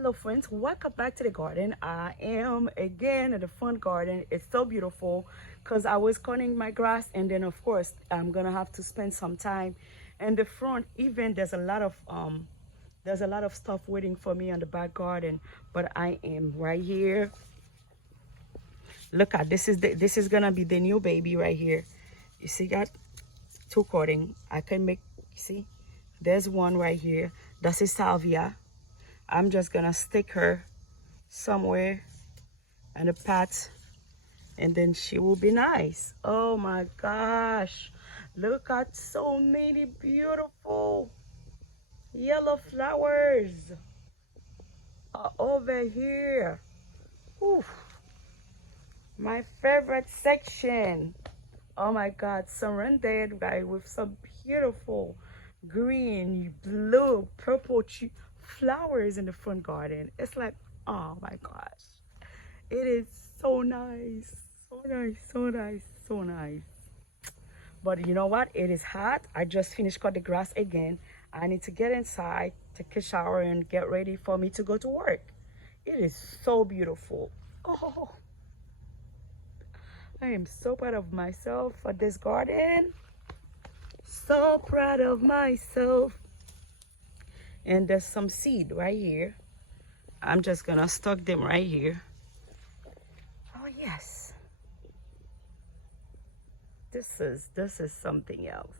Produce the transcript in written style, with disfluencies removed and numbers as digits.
Hello friends, welcome back to the garden. I am again at the front garden. It's so beautiful because I was cutting my grass, and then of course I'm gonna have to spend some time in the front. Even there's a lot of stuff waiting for me on the back garden, but I am right here. Look at this is gonna be the new baby right here. You see that? Two cutting. I can make, see, there's one right here. That's a salvia. I'm just gonna stick her somewhere in a pot, and then she will be nice. Oh my gosh, look at so many beautiful yellow flowers over here. Whew. My favorite section. Oh my god, surrounded by with some beautiful green, blue, purple flowers in the front garden. It's like, oh my gosh, it is so nice, so nice, so nice, so nice. But you know what, it is hot. I just finished cut the grass again. I need to get inside, take a shower, and get ready for me to go to work. It is so beautiful. Oh, I am so proud of myself for this garden. So proud of myself. And there's some seed right here. I'm just gonna stock them right here. Oh yes, this is something else.